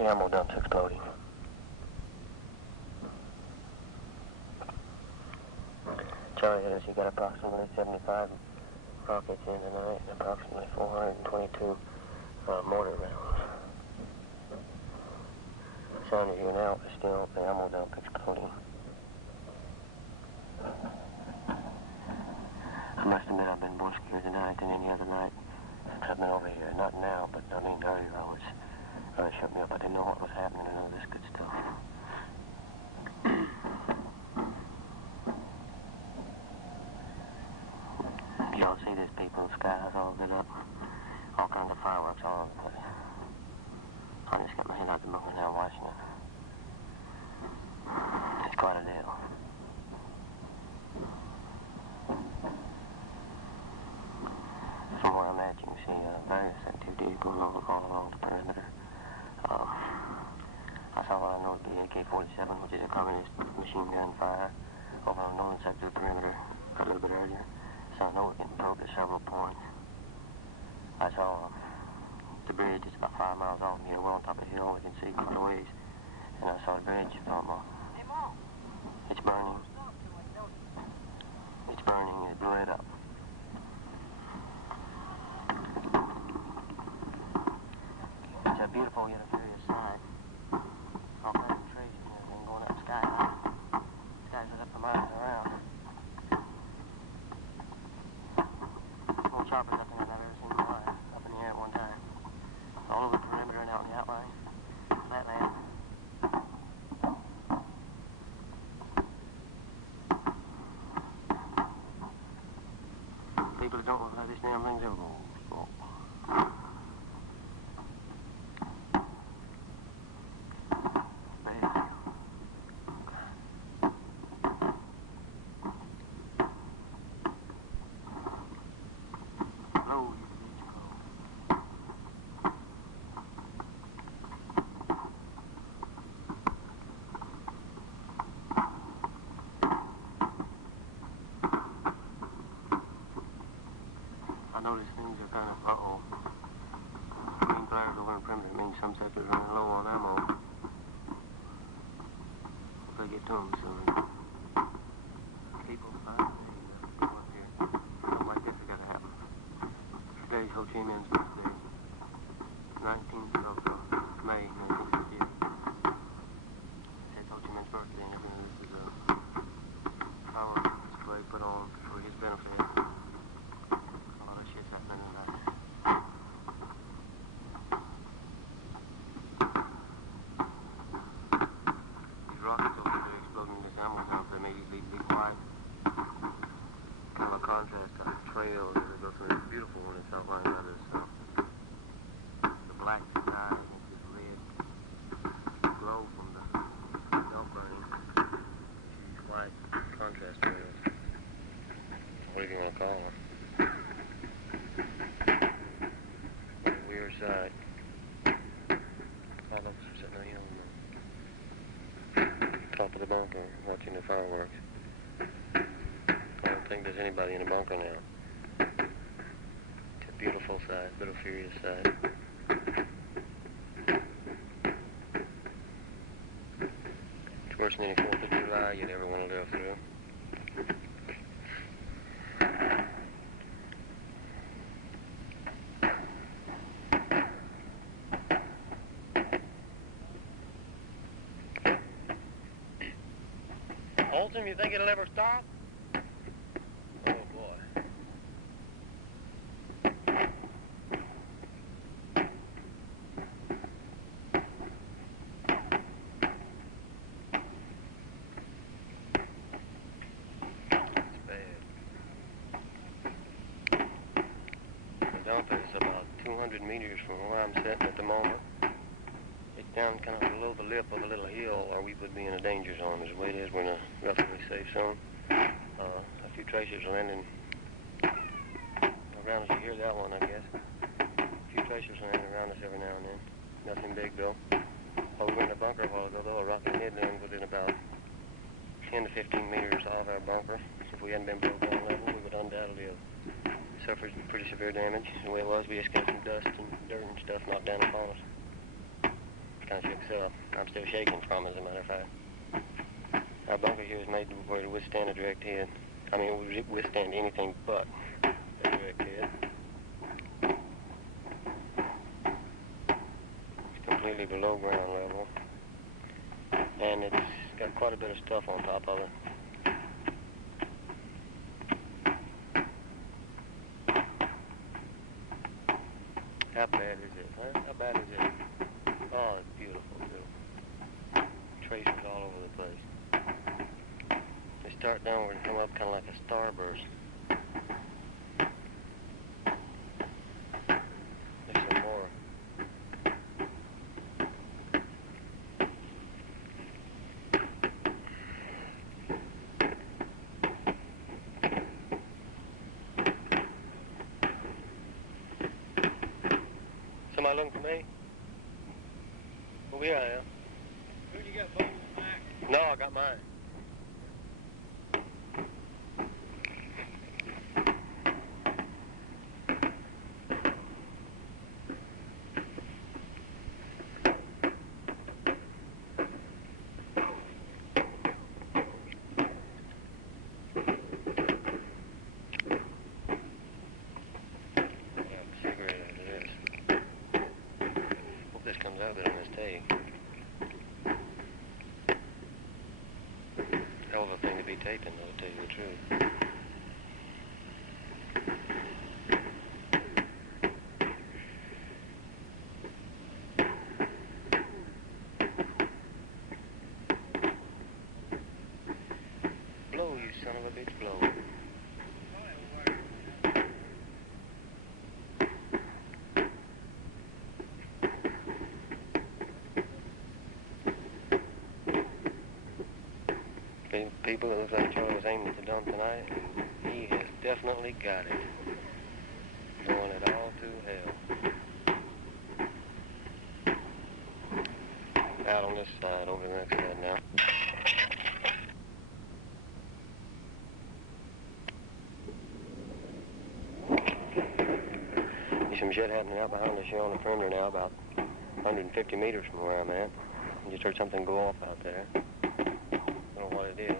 The ammo dump's exploding. Charlie says he got approximately 75 rockets in tonight and approximately 422 mortar rounds. The sound you hear now is still the ammo dump exploding. I must admit I've been more scared tonight than any other night since I've been over here. Not now, but I mean earlier I was really shook me up. I didn't know what was happening and all this good stuff. Y'all see these people in the skies all lit up? All kinds of fireworks all over the place. I just got my head out the moon now watching it. It's quite a deal. From where I'm at, you can see various activity going on all along the perimeter. I saw what I know to be AK-47, which is a communist machine gun fire, over on the northern sector of the perimeter a little bit earlier. So I know we're getting poked at several points. I saw the bridge is about 5 miles off here. We're on top of the hill, we can see quite a ways. And I saw the bridge almost. Hey, Mom. It's burning. It's burning. It blew it up. It's a beautiful yet a furious sight. All kinds of trees and everything going up sky high. Sky's lit up for miles around. More choppers up in there than I've ever seen in my life. Up in the air at one time. All over the perimeter and out in the outline. Flat land. People that don't know how this damn thing's ever going to go. I notice things are kind of, green flares over in the perimeter. It means some sectors are running low on ammo. If they get to them soon. People find go up here. Something like this has got to happen. Today's Ho Chi Minh's birthday. 19th of May, 1968. It's Ho Chi Minh's birthday, and this is a power display put on for his benefit. Shit's happening tonight. These rockets over there exploding in this ammo dump, they may easily be quiet. Kind of a contrast to the trail as they go through. It's beautiful when it's outlined by this. The black sky and this red glow from the dump burning. These white contrast trails. What do you want to call it? Weird side. Pilots are sitting out here on the top of the bunker watching the fireworks. I don't think there's anybody in the bunker now. It's a beautiful sight, but a furious sight. It's worse than any 4th of July you'd ever want to live through. Olson, you think it'll ever stop? Oh boy. It's bad. The dump is about 200 meters from where I'm sitting at the moment. It's down kind of below the lip of a little hill, or we would be in a danger zone. As the way it is, we're in a relatively safe zone. A few tracers landing around us. You hear that one, I guess. A few tracers landing around us every now and then. Nothing big, though. While we were in the bunker a while ago, though, a rocky headland within about 10 to 15 meters off our bunker. If we hadn't been below ground level, we would undoubtedly have suffered pretty severe damage. The way it was, we just got some dust and dirt and stuff knocked down upon us. kind of shook itself. I'm still shaking from it, as a matter of fact. Our bunker here is made where it withstand a direct hit. I mean, it would withstand anything but a direct hit. It's completely below ground level. And it's got quite a bit of stuff on top of it. How bad is it, huh? How bad is it? Oh, it's beautiful, too. Tracers all over the place. They start downward and come up kind of like a starburst. There's some more. Somebody looking for me? Over here I am. Who you got, both Mac? No, I got mine. Comes out good on this tape. Hell of a thing to be taping, though, to tell you the truth. Blow, you son of a bitch, blow. People, it looks like Charlie was aiming at the dump tonight. He has definitely got it. Going it all to hell. Out on this side, over the next side now. There's some shit happening out behind us here on the perimeter now, about 150 meters from where I'm at. I just heard something go off out there. I don't know what it is.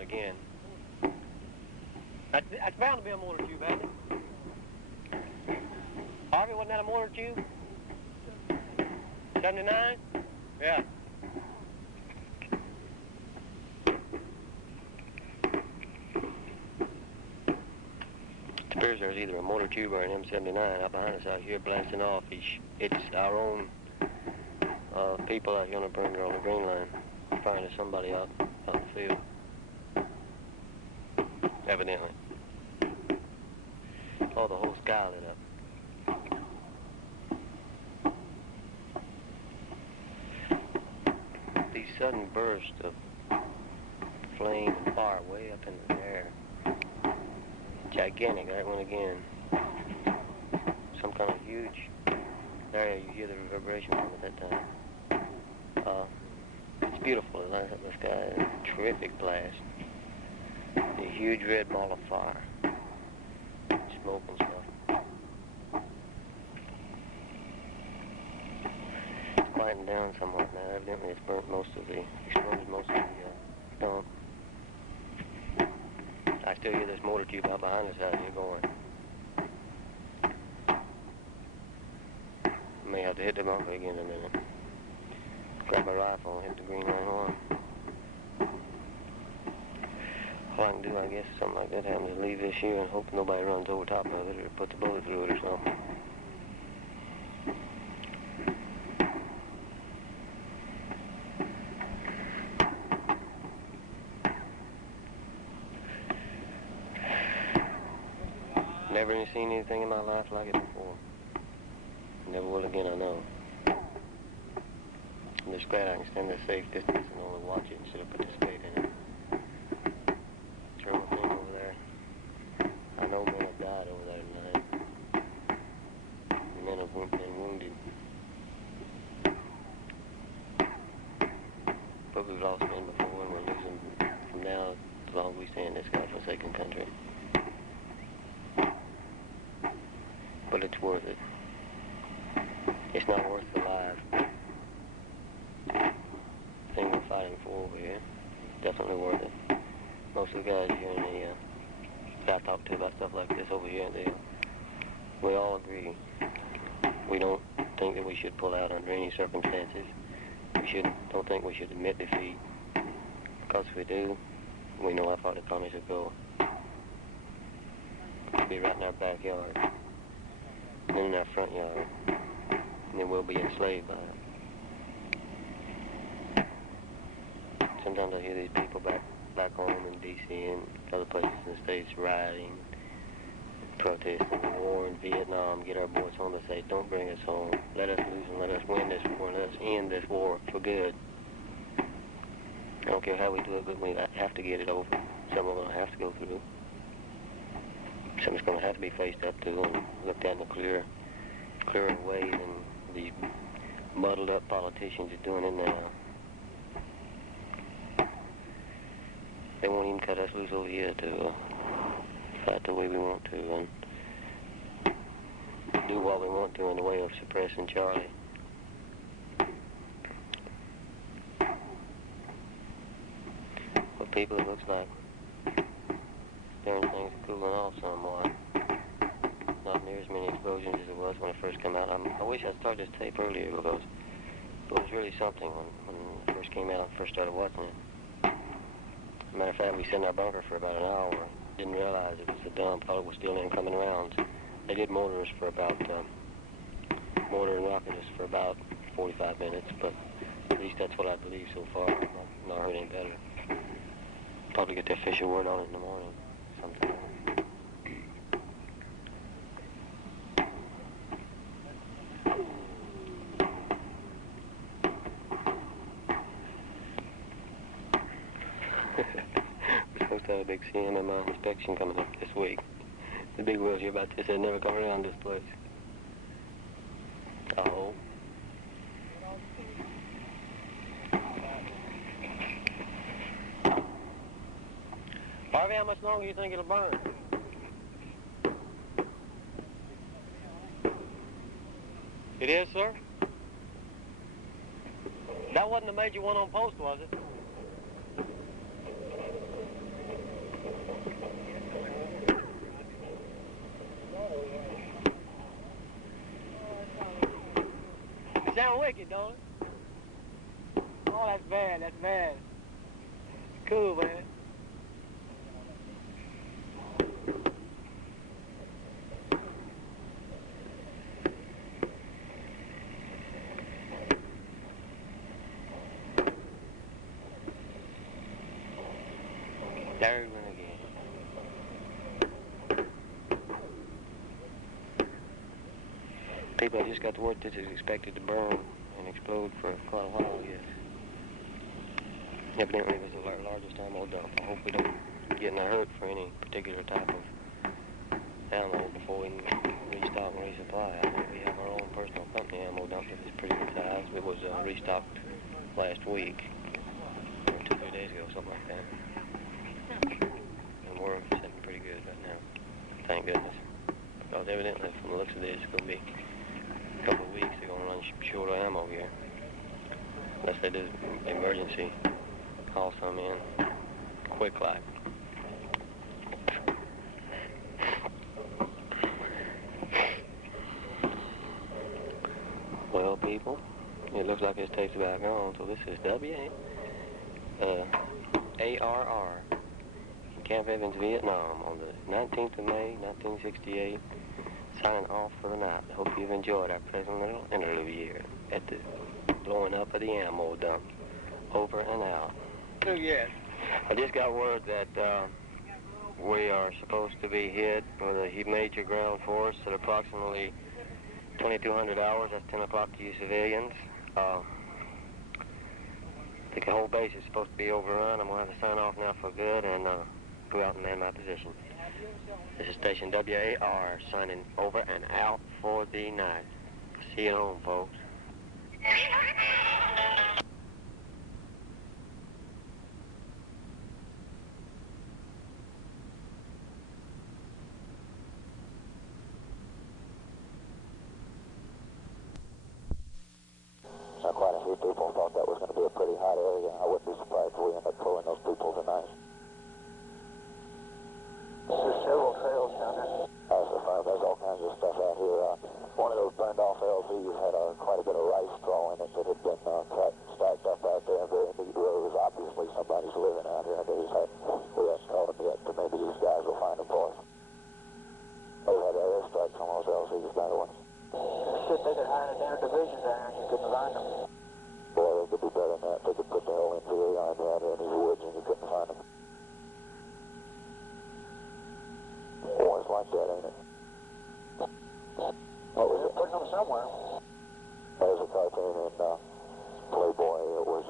Again. That's bound to be a motor tube, ain't it? Harvey, wasn't that a motor tube? 79? Yeah. It appears there's either a motor tube or an M79 out behind us out here blasting off. It's our own people out here on the perimeter on the green line firing at somebody out in the field. Evidently. Oh, the whole sky lit up. These sudden bursts of flame and fire way up in the air. Gigantic, that one again. Some kind of huge area you hear the reverberation from at that time. It's beautiful. It lights up the sky. Terrific blast. A huge red ball of fire. Smoke and stuff. It's quieting down somewhat now. Evidently it's exploded most of the dump. I still hear this motor tube out behind us out here going. May have to hit the bunker again in a minute. Grab my rifle and hit the green line horn. All I can do, I guess, if something like that happens, is leave this here and hope nobody runs over top of it or put the bullet through it or something. Never seen anything in my life like it before. Never will again, I know. I'm just glad I can stand a safe distance and only watch it instead of participate in it. Terrible thing over there. I know men have died over there tonight. Men have been wounded. But we've lost men before and we're losing from now as long as we stay in this godforsaken country. But it's worth it. it's not worth the life thing we're fighting for over here. Definitely worth it. Most of the guys here in the that I talk to about stuff like this over here, we all agree. We don't think that we should pull out under any circumstances. Don't think we should admit defeat. Because if we do, we know how far the commies will go. It'll be right in our backyard, and then in our front yard, and then we'll be enslaved by it. Sometimes I hear these people back home in D.C. and other places in the States rioting, protesting the war in Vietnam, get our boys home and say, don't bring us home. Let us lose and let us win this war and let us end this war for good. I don't care how we do it, but we have to get it over. Something we're going to have to go through. Something's going to have to be faced up to and looked at in a clearer way than these muddled up politicians are doing it now. They won't even cut us loose over here to fight the way we want to and do what we want to in the way of suppressing Charlie. For people, it looks like things are cooling off somewhat. Not near as many explosions as it was when it first came out. I wish I'd started this tape earlier because it was really something when it first came out and first started watching it. Matter of fact, we sat in our bunker for about an hour. Didn't realize it was the dump. Thought it was still incoming rounds. They did mortar and rocket us for about 45 minutes, but at least that's what I believe so far. I've not heard any better. Probably get the official word on it in the morning sometime. We're supposed to have a big CMMI inspection coming up this week. The big wheels here about this, they never come around this place. I hope. Harvey, how much longer do you think it'll burn? It is, sir? That wasn't the major one on post, was it? It sounds wicked, don't it? Oh, that's bad, that's bad. Cool, man. There we went again. People, I just got the word this is expected to burn and explode for quite a while, yes. Evidently it was the largest ammo dump. I hope we don't get in a hurt for any particular type of ammo before we can restock and resupply. I know we have our own personal company ammo dump that is pretty good size. It was restocked last week, or 2 or 3 days ago, something like that. And we're sitting pretty good right now, thank goodness. Because evidently, from the looks of this, it's going to be a couple of weeks they're going to run short of ammo here. Unless they do emergency, call some in, quick like. Well, people, it looks like this tape's about gone, so this is ARR in Camp Evans, Vietnam on the 19th of May, 1968, signing off for the night. I hope you've enjoyed our present little interlude here at the blowing up of the ammo dump. Over and out. Oh, yes. I just got word that we are supposed to be hit with a major ground force at approximately 2200 hours. That's 10 o'clock to you civilians. I think the whole base is supposed to be overrun. I'm going to have to sign off now for good and go out and man my position. This is station WAR signing over and out for the night. See you at home, folks. few people thought that was going to be a pretty hot area. I wouldn't be surprised if we end up pulling those people tonight. There's several trails down there. There's all kinds of stuff out here. One of those burned off LVs had quite a bit of rice straw in it that had been cut and stacked up out there. Very neat rows. Obviously somebody's living out here. We haven't called them yet, but maybe these guys will find them for us. They had airstrikes on those LVs, by the way. Shit, they could hire their division down and you couldn't find them. Boy, they could do better than that. They could put the whole NPA army out there in these woods and you couldn't find them. Boy, it's like that, ain't it? What was it? Putting them somewhere. There's a cartoon in Playboy. It was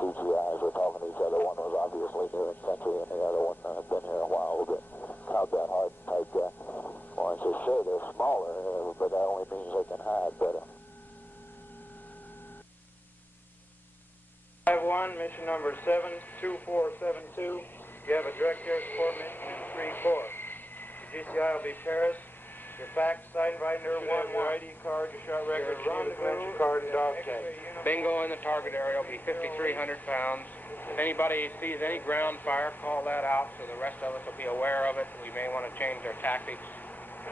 two GIs were talking to each other. One was obviously new in country and the other one had been here a while, but not that hard type guy. One says, sure, they're smaller, but that only means they can hide better. 5-1, mission number 72472. You have a direct air support mission in 3-4. Your GCI will be Paris. Your fax, signed by number 1-1. Your ID card, your shot record, your adventure card, and dog tag. Bingo in the target area will be 5,300 pounds. If anybody sees any ground fire, call that out so the rest of us will be aware of it. We may want to change our tactics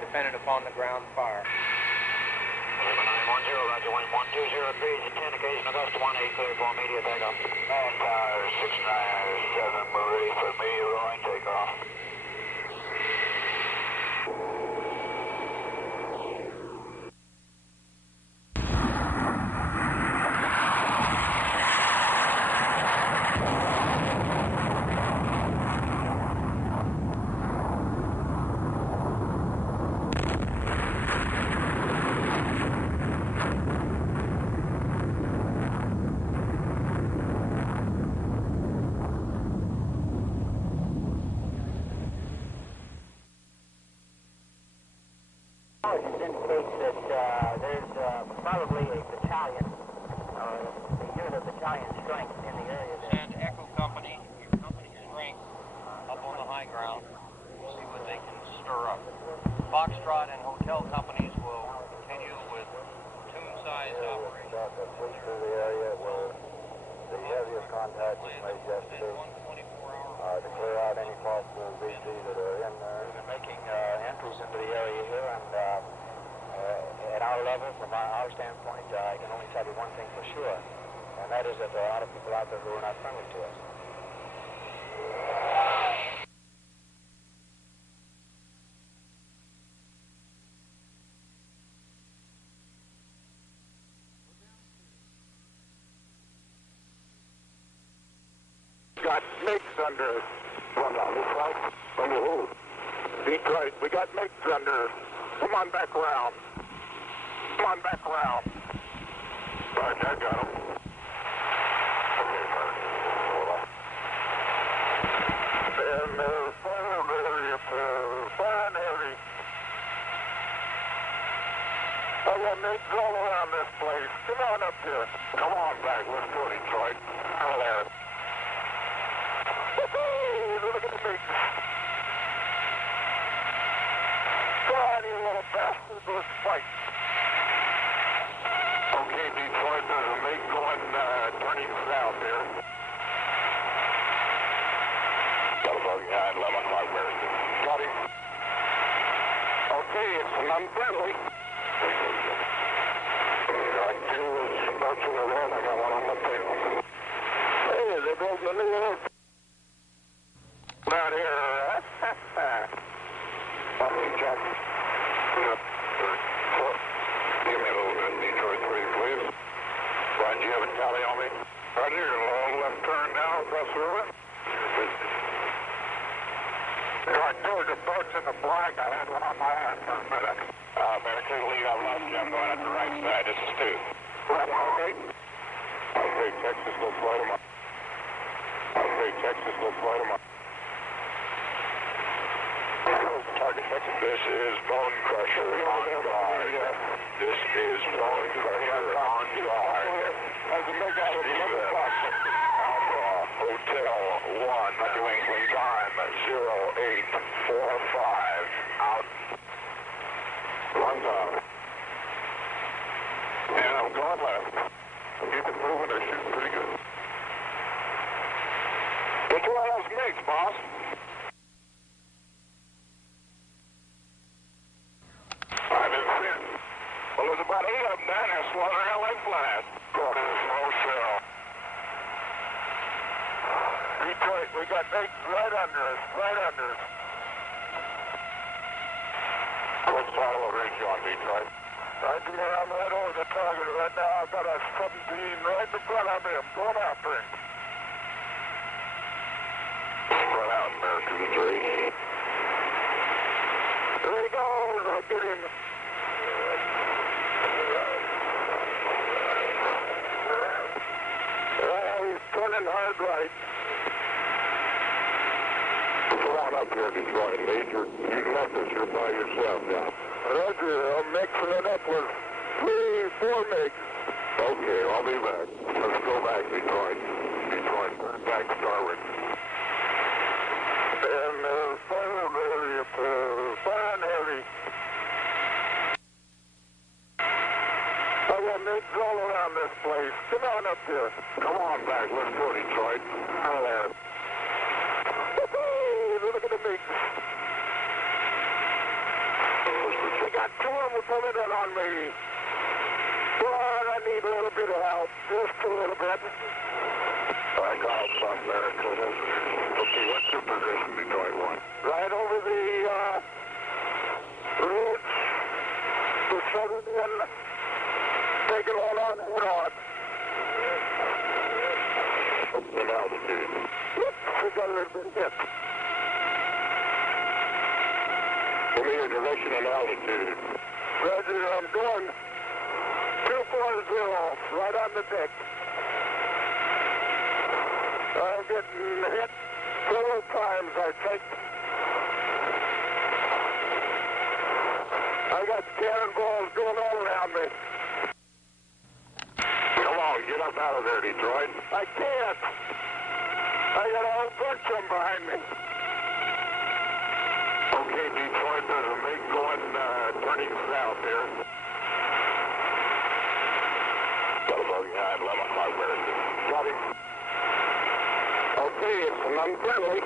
dependent upon the ground fire. 910, Roger, wind 120 degrees, 10 occasion of gust 18, clear for immediate takeoff. And tower 697, we're ready for immediate rolling takeoff. It indicates that there's probably a battalion, a unit of battalion strength in the area there. Send Echo Company, your company strength, up on the high ground. See what they can stir up. Foxtrot and hotel companies will continue with platoon-sized operations. Push through the area where the heaviest contact was made yesterday. To clear out any possible VC that are in there. We've been making entries into the area here, and at our level, from our standpoint, I can only tell you one thing for sure, and that is that there are a lot of people out there who are not friendly to us. Got MiGs under who? Detroit. We got MiGs under. Come on back around. Come on back around. Right, I got him. Okay, hold on. And fire and heavy. I got MiGs all around this place. Come on up here. Come on back. Let's go, Detroit. Out there. Look at the MiGs. Come on, you little bastards. Let's fight. Okay, Detroit, there's a MiG going, turning south here. Got a bug behind 11 o'clock, where is it? Got him. Okay, it's an unfriendly. Got two bunching around. I got one on my tail. Hey, they're building a new one. Out here. Okay, Jack. Give me a little bit, Detroit 3, please. Brian, do you have a tally on me? Right here, a long left turn now across the river. Right, Georgia boat's in the black. I had one on my hand for a minute. Better clear the lead. I've lost you. I'm going at the right side. This is 2. Okay. Okay, Texas, go float him up. Okay, Texas, go float him up. Target Texas. This is Bone Crusher on guard. This is Bone Crusher on guard. As a MiG out of the Alpha Hotel 1, doing time 0845. Out. One's out. And I'm going left. You can moving. They're shooting pretty good. Get to one of those MiGs, boss. I didn't see it. Well, there's about 8 of them down there slaughtering LA flies. God, there's no shell. Detroit, we got 8 right under us, right under us. What's total range on Detroit? I'm right over the target right now. I've got a 17 right in front of me. I'm going after him. Run out there to the tree. There he goes. I'll get him. He's turning hard right. Come on up here, Detroit. You left us. You're by yourself now. Roger, I'm mixing it up with 3-4 MiGs. Okay, I'll be back. Let's go back, Detroit. Detroit, back Starwick. And fire area, fire heavy. I got MiGs all around this place. Come on up here. Come on back. Let's go, Detroit. Out there. Look at the MiGs. I got 2 of them coming in on me. But I need a little bit of help, just a little bit. I got some there, Clinton. Okay, what's your position, Detroit 1? Right over the roots, the southern end. Take it all on and on. Up in altitude. Oops, we got a little bit hit. Give me your direction and altitude. Roger, I'm going 240, right on the deck. I'm getting hit several times, I think. I got cannonballs going all around me. Come on, get up out of there, Detroit. I can't. I got a whole bunch of them behind me. Okay, Detroit, there's a MiG going, turning south here. Got a bug behind 11 o'clock there. Got him. Okay, it's an unfriendly.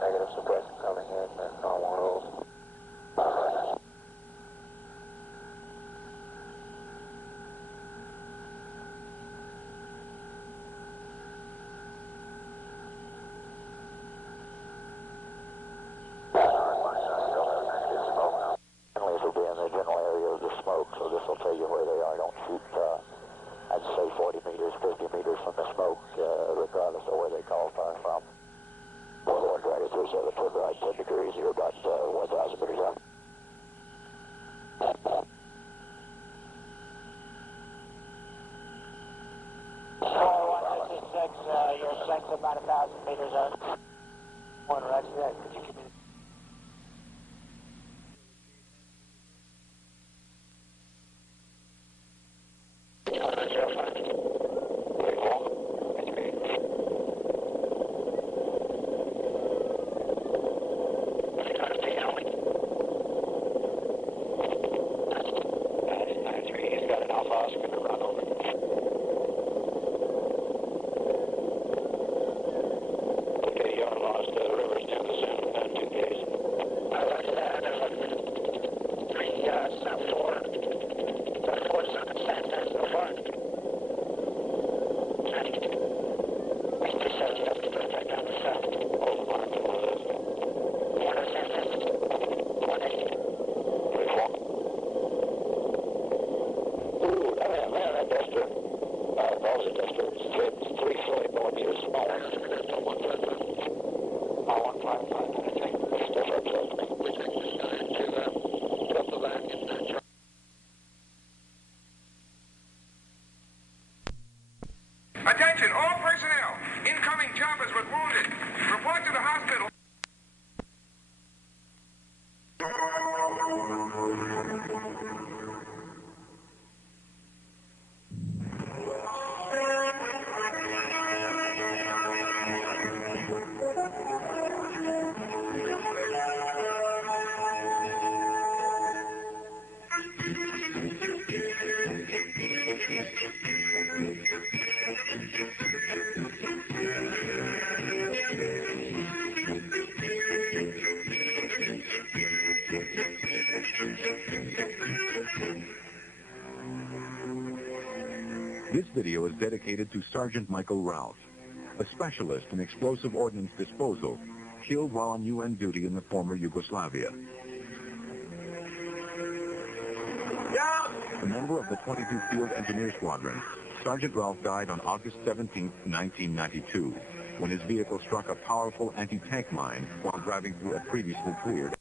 Negative suppression coming in on one of those. strength of about 1,000 meters out. One, roger that. Could you give me Attention, all personnel. Incoming choppers with wounded. Report to the hospital. This video is dedicated to Sergeant Michael Ralph, a specialist in explosive ordnance disposal, killed while on UN duty in the former Yugoslavia. A member of the 22 Field Engineer Squadron, Sergeant Ralph died on August 17, 1992, when his vehicle struck a powerful anti-tank mine while driving through a previously cleared